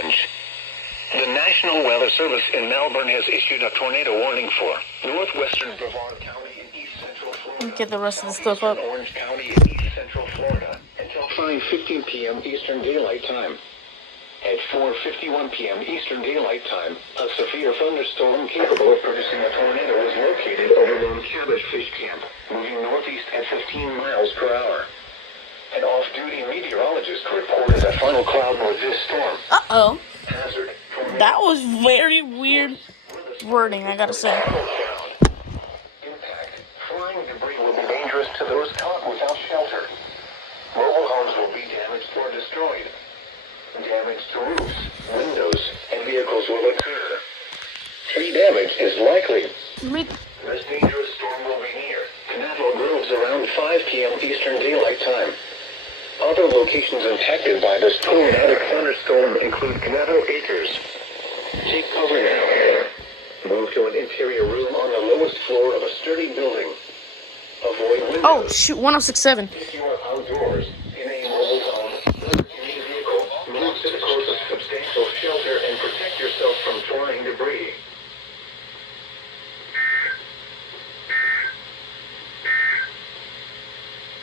orange. The National Weather Service in Melbourne has issued a tornado warning for northwestern Brevard County in east central Florida. Get the rest of the stuff up. Orange County in east central Florida until 5:15 p.m. Eastern Daylight Time. At 4:51 p.m. Eastern Daylight Time, a severe thunderstorm capable of producing a tornado was located over Lone Cabbage Fish Camp, moving northeast at 15 miles per hour. An off-duty meteorologist reported a funnel cloud with this storm. Uh-oh. Hazard. That was very weird wording, I gotta say. Impact. Flying debris will be dangerous to those caught without shelter. Mobile homes will be damaged or destroyed. Damage to roofs, windows, and vehicles will occur. Tree damage is likely. This dangerous storm will be near Canaveral Groves around 5 p.m. Eastern Daylight Time. Other locations impacted by this tornadic thunderstorm include Canaveral Acres. Take cover now. Move to an interior room on the lowest floor of a sturdy building. Avoid windows. Oh, shoot, 1067. If you are outdoors, in a mobile home, or in a vehicle, move to the closest substantial shelter and protect yourself from flying debris.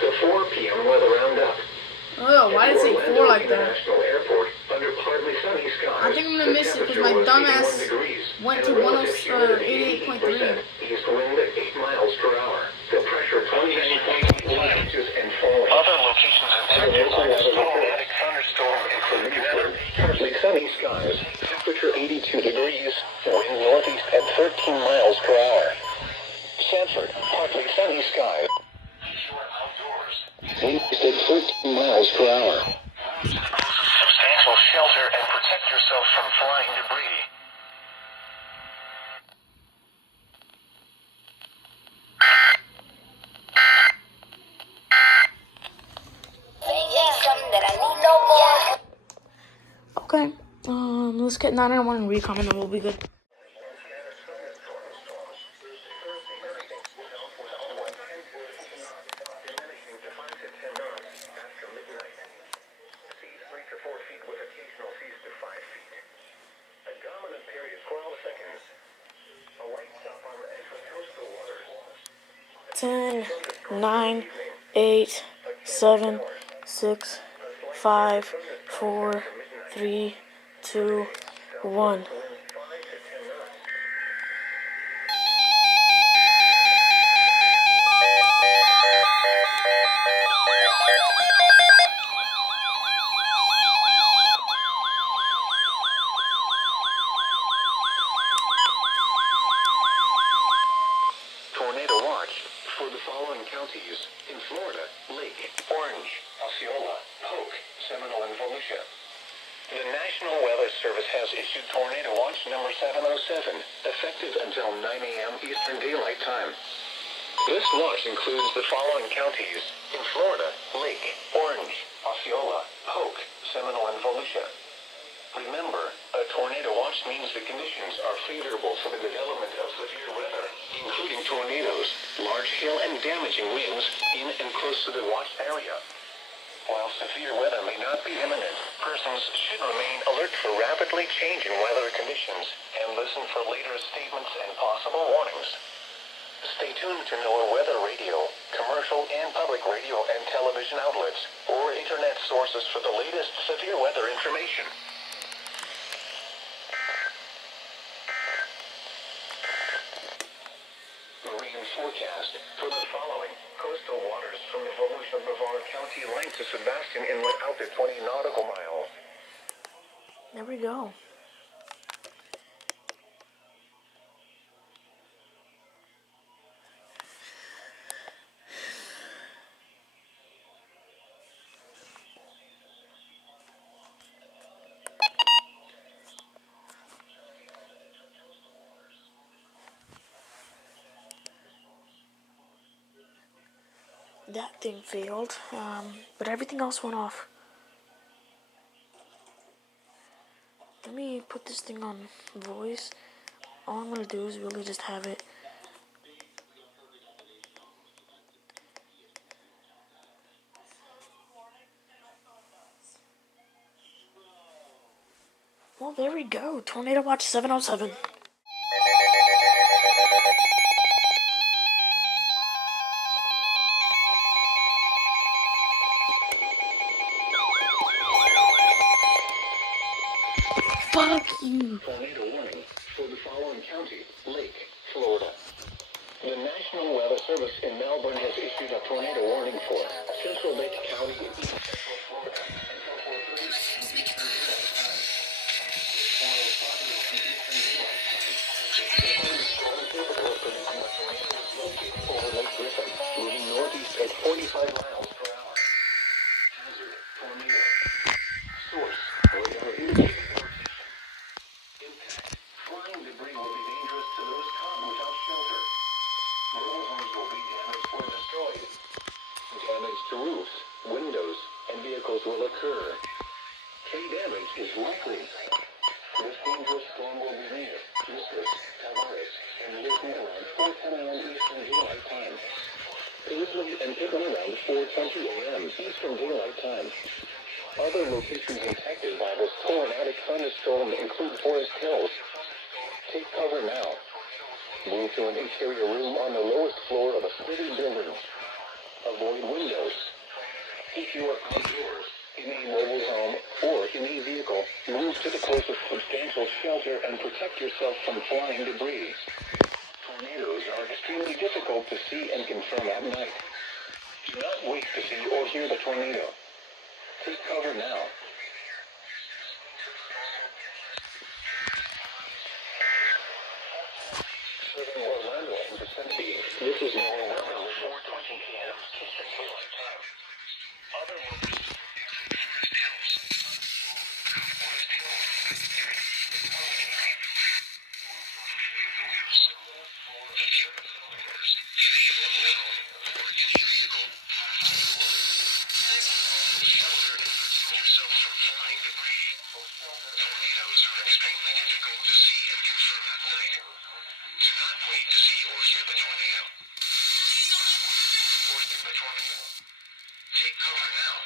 The 4 p.m. weather roundup. Oh, why did it say 4 like that? International Airport, under partly sunny skies. I think I'm gonna miss it because my dumbass went to 88.3. East wind at 8 miles per hour. The pressure 29.8 inches and falling. Other locations impacted by this tornadic thunderstorm include partly sunny skies. Temperature 82 degrees. Wind northeast at 13 miles per hour. Sanford, partly sunny skies. Wind at 13 miles per hour. Substantial shelter and protect yourself from flying debris. Okay, let's get 991 and recom and then we'll be good. Ten, 9, 8, 7, 6, 5, 4, 3, 2, 1. Tornado watch for the following counties in Florida: Lake, Orange, Osceola, Polk, Seminole, and Volusia. The National Weather Service has issued Tornado Watch number 707, effective until 9 a.m. Eastern Daylight Time. This watch includes the following counties in Florida: Lake, Orange, Osceola, Polk, Seminole, and Volusia. Remember, a tornado watch means the conditions are favorable for the development of severe weather, including tornadoes, large hail, and damaging winds in and close to the watched area. While severe weather may not be imminent, persons should remain alert for rapidly changing weather conditions and listen for later statements and possible warnings. Stay tuned to NOAA weather radio, commercial and public radio and television outlets, or internet sources for the latest severe weather information. Marine forecast for the following coastal waters from the Volusia Brevard County line to Sebastian Inlet out to 20 nautical miles. There we go. That thing failed, but everything else went off. Let me put this thing on voice. All I'm gonna do is really just have it. Well, there we go. Tornado Watch 707. Fuck you. Tornado warning for the following county, Lake, Florida. The National Weather Service in Melbourne has issued a tornado warning for Central Lake County in East Central Florida until 4:30 p.m. Eastern Daylight Time. 4:05 a.m. Eastern Daylight Time. The thunderstorm capable of producing a tornado is located over Lake Griffin, moving northeast at 45 miles per hour. Hazard, tornado. Source, radar indicated rotation. Impact, flying debris will be dangerous to those caught without shelter. Mobile homes will be damaged or destroyed. Damage to roofs, windows, and vehicles will occur. Tree damage is likely. This dangerous storm will be near Eustis, Tavares, and Lisbon around 4:10 a.m. Eastern Daylight Time. Paisley and Pittman around 4:20 a.m. Eastern Daylight Time. Other locations impacted by this tornadic thunderstorm include Forest Hills. Take cover now. Move to an interior room on the lowest floor of a city building. Avoid windows. If you are outdoors, in a mobile home, or in a vehicle, move to the closest substantial shelter and protect yourself from flying debris. Tornadoes are extremely difficult to see and confirm at night. Do not wait to see or hear the tornado. Take cover now. Serving Orlando and vicinity. This is NOAA weather with 4:20 p.m. Eastern Daylight Time. Other locations. Tornadoes are extremely difficult to see and confirm at night. Do not wait to see or hear the tornado. Take cover now.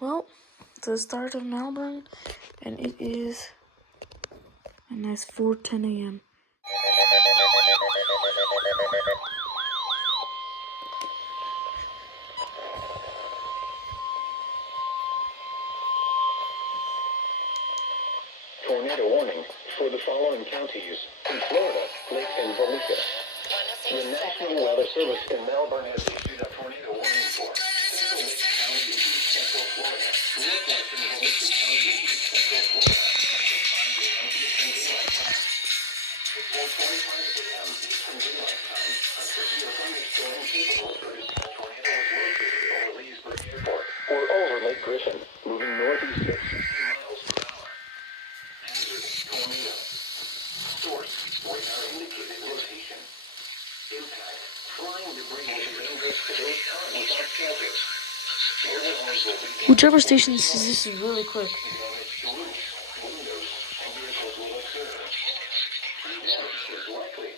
Well, it's the start of Melbourne, and it is a nice 4:10 a.m. Tornado warning for the following counties in Florida, Lake and Volusia. The National Weather Service in Melbourne has issued a tornado warning for Central Lake County in East Central Florida, Northwestern Volusia County in East Central Florida, until 5 a.m. Eastern Daylight Time. At 4:25 a.m. Eastern Daylight Time, a severe thunderstorm capable of producing a tornado was located over Leesburg Airport or over Lake Griffin, moving northeast at 60 miles per hour. Hazard, tornado. Source, radar indicated rotation. Impact, flying debris will be dangerous to those caught without shelter. Mobile homes will be damaged. Whichever station this is really quick. Damage to roofs, windows, and vehicles will occur. Tree damage is likely.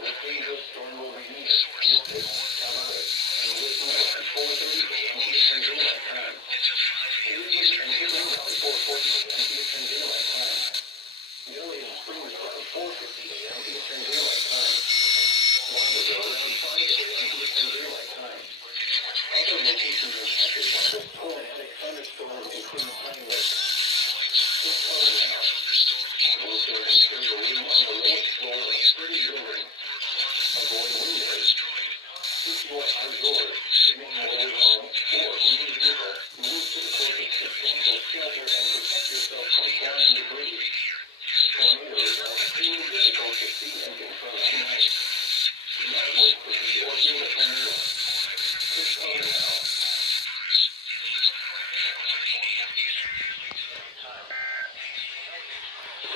This dangerous storm will be near Eustis, Tavares, and Lisbon at 4:30 a.m. Eastern Daylight Time. Paisley and Pittman around 4:40 a.m. Eastern Daylight Time. Gillian Springs around 4:50 a.m. Eastern Daylight Time. Barbara around 5 a.m. Eastern Daylight Time. Other locations impacted by this tornadic thunderstorm include Pine Lake. Take cover now. Move to an interior room on the lowest floor of a city building. Avoid windows. If you are outdoors, in a mobile home, or in a vehicle, move to the closest substantial shelter and protect yourself from flying debris. Tornadoes are extremely difficult to see and confirm at night. Do not wait to see or hear the tornado. Take cover now.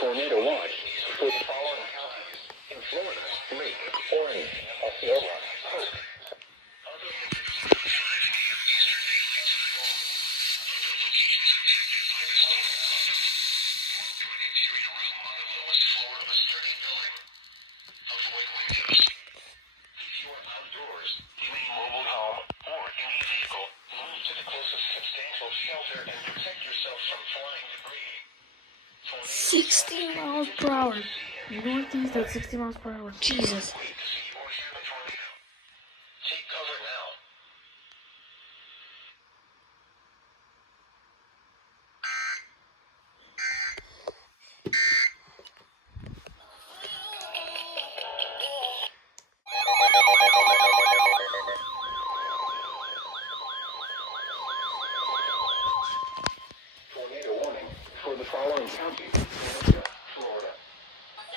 Tornado watch for the following counties in Florida: Lake, Orange, Osceola, Polk. Move to an interior room on the lowest floor of a sturdy building. 60 miles per hour. Northeast at 60 miles per hour. Jesus. Take cover now. Tornado warning for the following counties: Florida.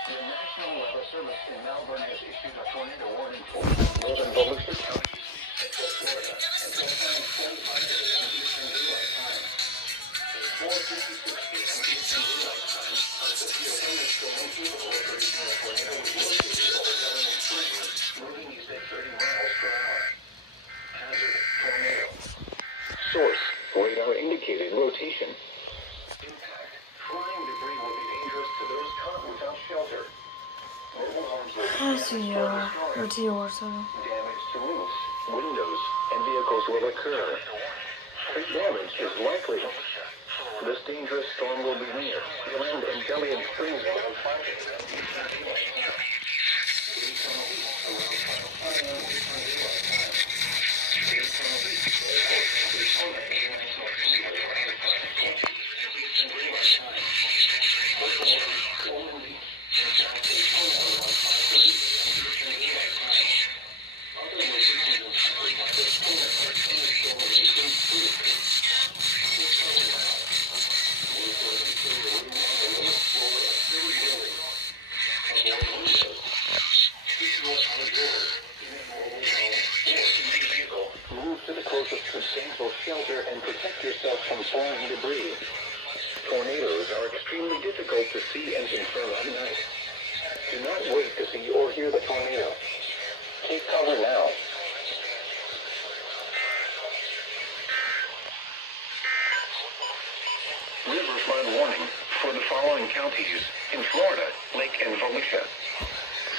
The National Weather Service in Melbourne has issued a tornado warning for northern Volusia County, Central Florida, until 5:25 a.m. Eastern Daylight Time. At 4:56 p.m. Eastern Daylight Time, a severe thunderstorm capable of producing a tornado was located over Delaware Springs, moving east at 30 miles per hour. Hazard: tornado. Source: radar indicated rotation. Impact: flying debris will be dangerous to those caught without shelter. Mobile homes will be Or TOR, sorry. damage to roofs, windows, and vehicles will occur. Tree damage is likely. This dangerous storm will be near Zealand and Delian Springs around 5 a.m. Eastern Daylight Time. Wind penalty around 5 a.m. Eastern Daylight Time. Wind penalty airport Daytona International Freeway around 5:20 Eastern Daylight Time. Lake Warren, Golden Beach, and South Daytona around 5:30 Eastern Daylight Time. Other locations in Florida, Daytona are thunderstorms include Fruit. Take cover now. Winds will continue to move on the North Florida City building. Avoid windows. Keep your outdoors in a mobile home or in a vehicle. Move to the closest substantial shelter and protect yourself from flying debris. Tornadoes are extremely difficult to see and confirm at night. Do not wait to see or hear the tornado. Take cover now. River flood warning for the following counties in Florida, Lake and Volusia.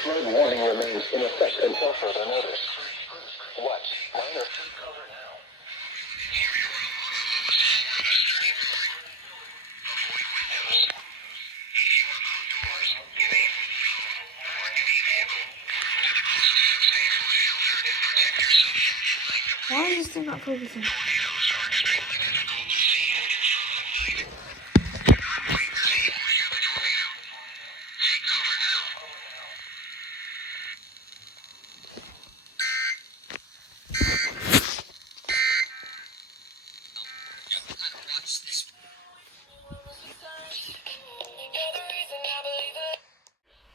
Flood warning remains in effect until further notice. Watch minor. Take cover now. Why is this thing not focusing?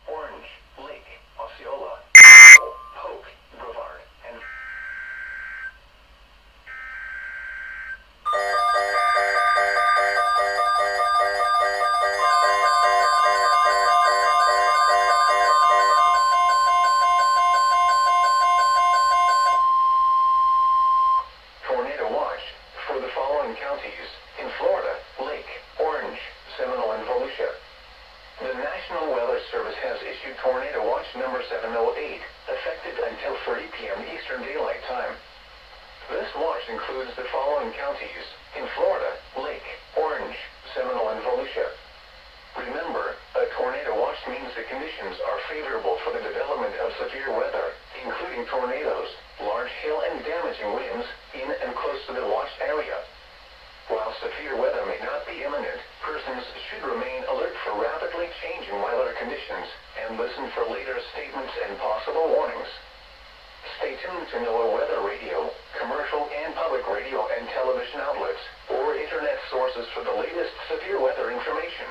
Orange, Lake, Osceola, Polk, Brevard, and tornado watch for the following counties in Florida, Lake, Orange, Seminole, and Volusia. The National Weather Service has issued Tornado Watch number 708, effective until 30 p.m. Eastern Daylight Time. This watch includes the following counties in Florida, Lake, Orange, Seminole, and Volusia. Remember, a tornado watch means the conditions are favorable for the development of severe weather, including tornadoes, large hail, and damaging winds in and close to the watched area. While severe weather may not be imminent, persons should remain alert for rapidly changing weather conditions and listen for later statements and possible warnings. Stay tuned to NOAA weather radio, commercial and public radio and television outlets, or internet sources for the latest severe weather information.